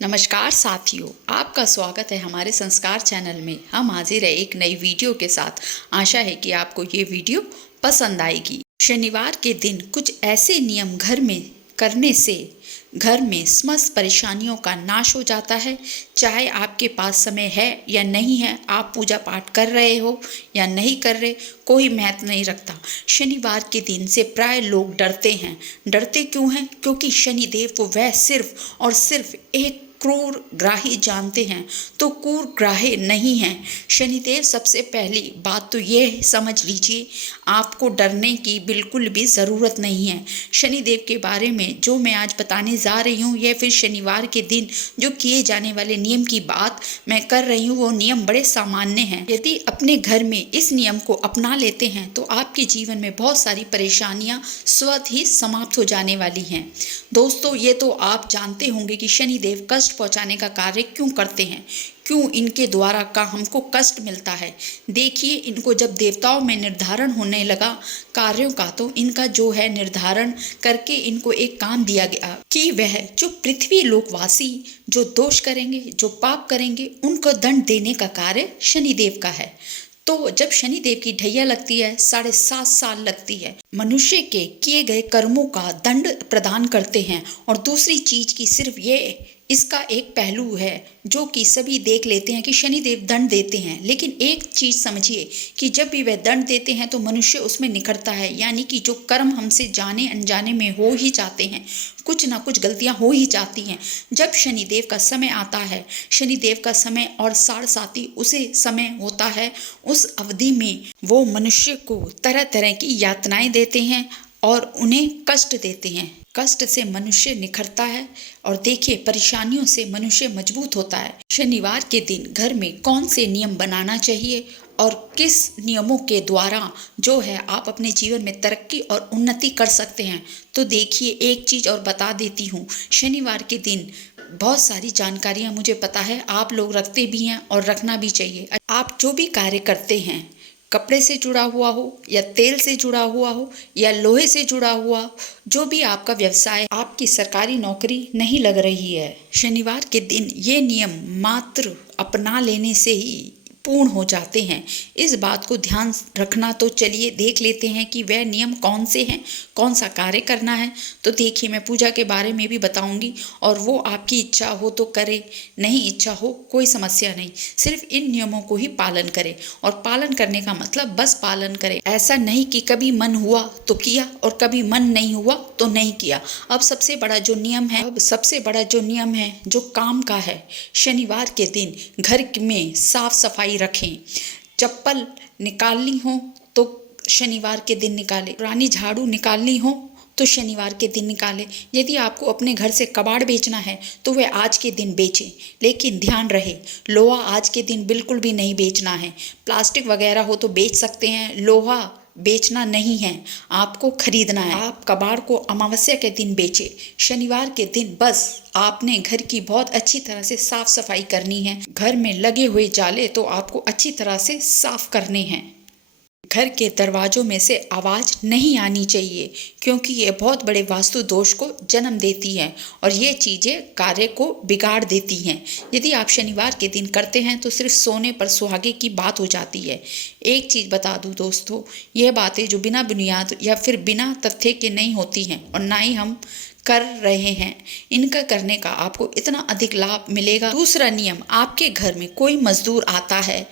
नमस्कार साथियों, आपका स्वागत है हमारे संस्कार चैनल में। हम हाजिर है एक नई वीडियो के साथ। आशा है कि आपको ये वीडियो पसंद आएगी। शनिवार के दिन कुछ ऐसे नियम घर में करने से घर में समस्त परेशानियों का नाश हो जाता है। चाहे आपके पास समय है या नहीं है, आप पूजा पाठ कर रहे हो या नहीं कर रहे, कोई महत्व नहीं रखता। शनिवार के दिन से प्राय लोग डरते हैं। डरते क्यों हैं? क्योंकि शनिदेव को वह सिर्फ और सिर्फ एक क्रूर ग्राही जानते हैं, तो क्रूर ग्राही नहीं हैं। शनिदेव सबसे पहली बात तो ये समझ लीजिए, आपको डरने की बिल्कुल भी ज़रूरत नहीं है। शनिदेव के बारे में जो मैं आज बताने जा रही हूँ, या फिर शनिवार के दिन जो किए जाने वाले नियम की बात मैं कर रही हूँ, वो नियम बड़े सामान्य हैं। यदि अपने घर में इस नियम को अपना लेते हैं तो आपके जीवन में बहुत सारी परेशानियाँ स्वतः ही समाप्त हो जाने वाली हैं। दोस्तों, ये तो आप जानते होंगे कि शनिदेव कष्ट पहुंचाने का कार्य क्यों करते हैं, क्यों इनके द्वारा का हमको कष्ट मिलता है। देखिए, इनको जब देवताओं में निर्धारण होने लगा कार्यों का, तो इनका जो है निर्धारण करके इनको एक काम दिया गया कि वह जो पृथ्वी लोकवासी जो दोष करेंगे, जो पाप करेंगे, उनको दंड देने का कार्य शनिदेव का है। तो जब शनिदेव की ढैया लगती है, 7.5 साल लगती है, मनुष्य के किए गए कर्मों का दंड प्रदान करते हैं। और दूसरी चीज की सिर्फ ये इसका एक पहलू है जो कि सभी देख लेते हैं कि शनिदेव दंड देते हैं, लेकिन एक चीज समझिए कि जब भी वह दंड देते हैं तो मनुष्य उसमें निखरता है। यानी कि जो कर्म हमसे जाने अनजाने में हो ही जाते हैं, कुछ ना कुछ गलतियां हो ही जाती हैं। जब शनिदेव का समय आता है, शनिदेव का समय और साढ़साती उसे समय होता है, उस अवधि में वो मनुष्य को तरह तरह की यातनाएं देते हैं और उन्हें कष्ट देते हैं। कष्ट से मनुष्य निखरता है और देखिए, परेशानियों से मनुष्य मजबूत होता है। शनिवार के दिन घर में कौन से नियम बनाना चाहिए और किस नियमों के द्वारा जो है आप अपने जीवन में तरक्की और उन्नति कर सकते हैं, तो देखिए, एक चीज और बता देती हूँ। शनिवार के दिन बहुत सारी जानकारियां मुझे पता है आप लोग रखते भी हैं और रखना भी चाहिए। आप जो भी कार्य करते हैं, कपड़े से जुड़ा हुआ हो या तेल से जुड़ा हुआ हो या लोहे से जुड़ा हुआ, जो भी आपका व्यवसाय, आपकी सरकारी नौकरी नहीं लग रही है, शनिवार के दिन ये नियम मात्र अपना लेने से ही पूर्ण हो जाते हैं। इस बात को ध्यान रखना। तो चलिए देख लेते हैं कि वह नियम कौन से हैं, कौन सा कार्य करना है। तो देखिए, मैं पूजा के बारे में भी बताऊंगी और वो आपकी इच्छा हो तो करे, नहीं इच्छा हो कोई समस्या नहीं। सिर्फ इन नियमों को ही पालन करें। और पालन करने का मतलब बस पालन करें, ऐसा नहीं कि कभी मन हुआ तो किया और कभी मन नहीं हुआ तो नहीं किया। अब सबसे बड़ा जो नियम है जो काम का है, शनिवार के दिन घर में साफ सफाई रखें। चप्पल निकालनी हो तो शनिवार के दिन निकालें, पुरानी झाड़ू निकालनी हो तो शनिवार के दिन निकालें। यदि आपको अपने घर से कबाड़ बेचना है तो वह आज के दिन बेचें, लेकिन ध्यान रहे, लोहा आज के दिन बिल्कुल भी नहीं बेचना है। प्लास्टिक वगैरह हो तो बेच सकते हैं, लोहा बेचना नहीं है, आपको खरीदना है। आप कबाड़ को अमावस्या के दिन बेचे। शनिवार के दिन बस आपने घर की बहुत अच्छी तरह से साफ सफाई करनी है। घर में लगे हुए जाले तो आपको अच्छी तरह से साफ करने हैं। घर के दरवाजों में से आवाज नहीं आनी चाहिए, क्योंकि ये बहुत बड़े वास्तु दोष को जन्म देती है और ये चीजें कार्य को बिगाड़ देती हैं। यदि आप शनिवार के दिन करते हैं तो सिर्फ सोने पर सुहागे की बात हो जाती है। एक चीज बता दूं दोस्तों, यह बातें जो बिना बुनियाद या फिर बिना तथ्य के नहीं होती हैं और ना ही हम कर रहे हैं, इनका करने का आपको इतना अधिक लाभ मिलेगा। दूसरा नियम, आपके घर में कोई मजदूर आता है,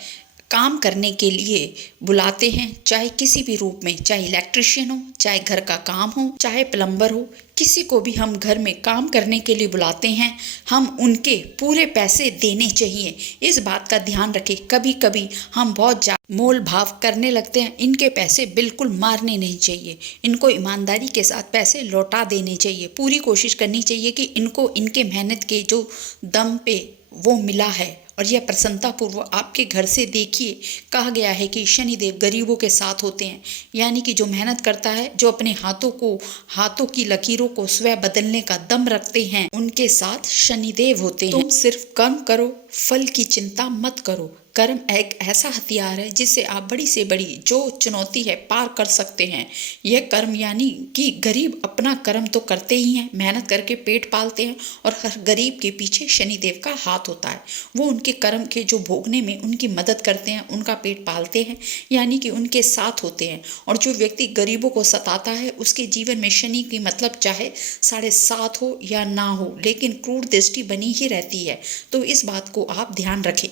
काम करने के लिए बुलाते हैं, चाहे किसी भी रूप में, चाहे इलेक्ट्रिशियन हो, चाहे घर का काम हो, चाहे प्लम्बर हो, किसी को भी हम घर में काम करने के लिए बुलाते हैं, हम उनके पूरे पैसे देने चाहिए। इस बात का ध्यान रखें। कभी कभी हम बहुत मोल भाव करने लगते हैं, इनके पैसे बिल्कुल मारने नहीं चाहिए, इनको ईमानदारी के साथ पैसे लौटा देने चाहिए। पूरी कोशिश करनी चाहिए कि इनको इनके मेहनत के जो दम पे वो मिला है और यह प्रसन्नता पूर्वक आपके घर से देखिए। कहा गया है कि शनिदेव गरीबों के साथ होते हैं, यानी कि जो मेहनत करता है, जो अपने हाथों की लकीरों को स्वयं बदलने का दम रखते हैं, उनके साथ शनिदेव होते हैं। तुम सिर्फ कर्म करो, फल की चिंता मत करो। कर्म एक ऐसा हथियार है जिससे आप बड़ी से बड़ी जो चुनौती है पार कर सकते हैं। यह कर्म यानी कि गरीब अपना कर्म तो करते ही हैं, मेहनत करके पेट पालते हैं, और हर गरीब के पीछे शनिदेव का हाथ होता है। वो उनके कर्म के जो भोगने में उनकी मदद करते हैं, उनका पेट पालते हैं, यानी कि उनके साथ होते हैं। और जो व्यक्ति गरीबों को सताता है, उसके जीवन में शनि की मतलब चाहे 7.5 हो या ना हो, लेकिन क्रूर दृष्टि बनी ही रहती है। तो इस बात को आप ध्यान रखें।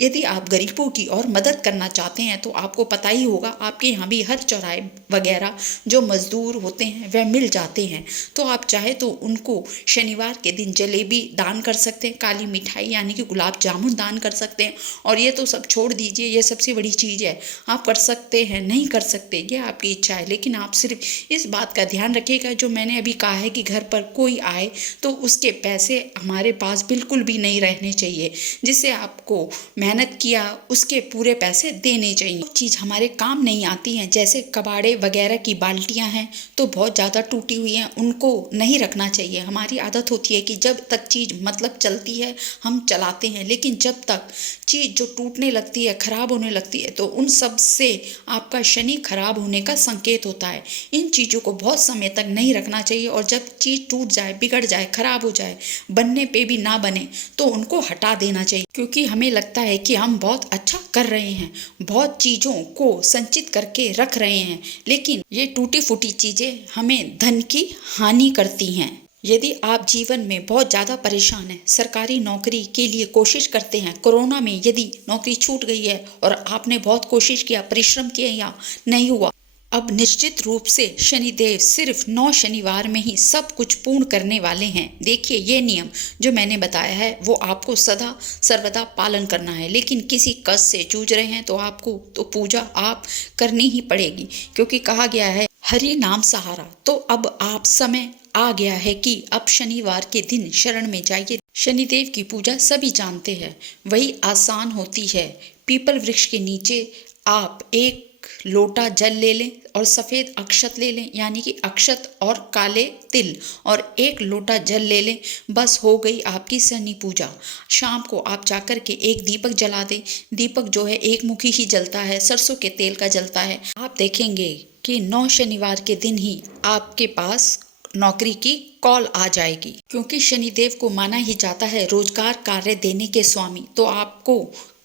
यदि आप गरीबों की और मदद करना चाहते हैं तो आपको पता ही होगा, आपके यहाँ भी हर चौराहे वगैरह जो मजदूर होते हैं वह मिल जाते हैं। तो आप चाहे तो उनको शनिवार के दिन जलेबी दान कर सकते हैं, काली मिठाई यानी कि गुलाब जामुन दान कर सकते हैं। और ये तो सब छोड़ दीजिए, ये सबसे बड़ी चीज़ है, आप कर सकते हैं नहीं कर सकते ये आपकी इच्छा है, लेकिन आप सिर्फ इस बात का ध्यान रखिएगा, जो मैंने अभी कहा है कि घर पर कोई आए तो उसके पैसे हमारे पास बिल्कुल भी नहीं रहने चाहिए। जिससे आपको मेहनत किया उसके पूरे पैसे देने चाहिए। चीज़ हमारे काम नहीं आती हैं, जैसे कबाड़े वगैरह की बाल्टियां हैं तो बहुत ज़्यादा टूटी हुई हैं, उनको नहीं रखना चाहिए। हमारी आदत होती है कि जब तक चीज़ मतलब चलती है हम चलाते हैं, लेकिन जब तक चीज़ जो टूटने लगती है, खराब होने लगती है, तो उन सब से आपका शनि खराब होने का संकेत होता है। इन चीज़ों को बहुत समय तक नहीं रखना चाहिए, और जब चीज़ टूट जाए, बिगड़ जाए, खराब हो जाए, बनने पे भी ना बने, तो उनको हटा देना चाहिए। क्योंकि हमें लगता है कि हम बहुत अच्छा कर रहे हैं, बहुत चीज़ों को संचित करके रख रहे हैं, लेकिन ये टूटी फूटी चीज़ें हमें धन की हानि करती हैं। यदि आप जीवन में बहुत ज़्यादा परेशान हैं, सरकारी नौकरी के लिए कोशिश करते हैं, कोरोना में यदि नौकरी छूट गई है और आपने बहुत कोशिश किया, परिश्रम किया या नहीं हुआ, अब निश्चित रूप से शनिदेव सिर्फ 9 शनिवार में ही सब कुछ पूर्ण करने वाले हैं। देखिए, ये नियम जो मैंने बताया है वो आपको सदा सर्वदा पालन करना है, लेकिन किसी कष्ट से जूझ रहे हैं तो आपको तो पूजा आप करनी ही पड़ेगी, क्योंकि कहा गया है हरि नाम सहारा। तो अब आप समय आ गया है कि अब शनिवार के दिन शरण में जाइए। शनिदेव की पूजा सभी जानते हैं, वही आसान होती है। पीपल वृक्ष के नीचे आप एक लोटा जल ले लें और सफ़ेद अक्षत ले लें, यानी कि अक्षत और काले तिल, और एक लोटा जल ले लें। बस हो गई आपकी शनि पूजा। शाम को आप जाकर के एक दीपक जला दें। दीपक जो है एक मुखी ही जलता है, सरसों के तेल का जलता है। आप देखेंगे कि 9 शनिवार के दिन ही आपके पास नौकरी की कॉल आ जाएगी, क्योंकि शनिदेव को माना ही जाता है रोजगार कार्य देने के स्वामी। तो आपको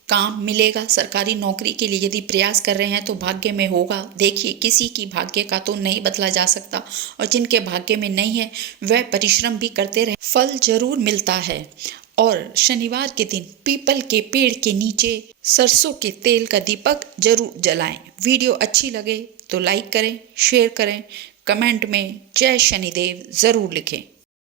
काम मिलेगा। सरकारी नौकरी के लिए यदि प्रयास कर रहे हैं तो भाग्य में होगा। देखिए, किसी की भाग्य का तो नहीं बदला जा सकता, और जिनके भाग्य में नहीं है वह परिश्रम भी करते रहे, फल जरूर मिलता है। और शनिवार के दिन पीपल के पेड़ के नीचे सरसों के तेल का दीपक जरूर जलाएं। वीडियो अच्छी लगे तो लाइक करें, शेयर करें, कमेंट में जय शनिदेव जरूर लिखें।